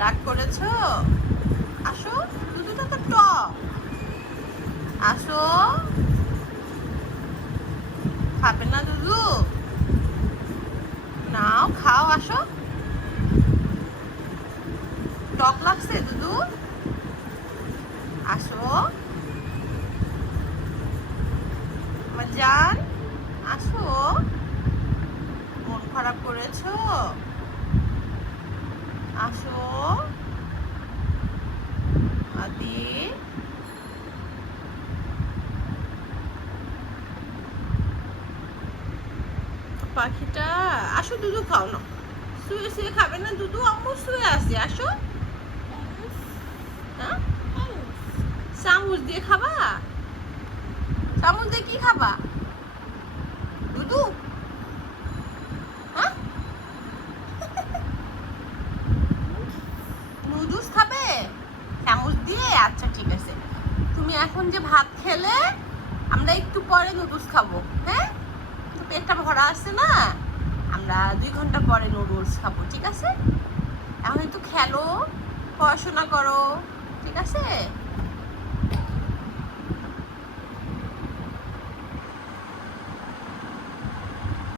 রাগ করেছো? আসো, দুধুটা তো টক। আসো, খাবে না দুধু? নাও খাও, আসো। টক লাগছে দুধু? আসো আমার জান, আসো। মন খারাপ করেছো? আসো আদি। পাখিটা আসো, দুধু খাও না। শুয়ে শুয়ে খাবে না দুধু? আম্মু শুয়ে আছে, আসো। হ্যাঁ, চামচ দিয়ে খাবা? চামচ দিয়ে কি খাবা দুধু? হ্যাঁ, নুডলস খাবে চামচ দিয়ে? আচ্ছা ঠিক আছে, তুমি এখন যে ভাত খেলে আমরা একটু পরে নুডলস খাবো। হ্যাঁ, পেটটা ভরা আছে না, আমরা 2 ঘন্টা পরে নুডলস খাবো, ঠিক আছে? এখন একটু খেলো, পড়াশোনা করো, ঠিক আছে?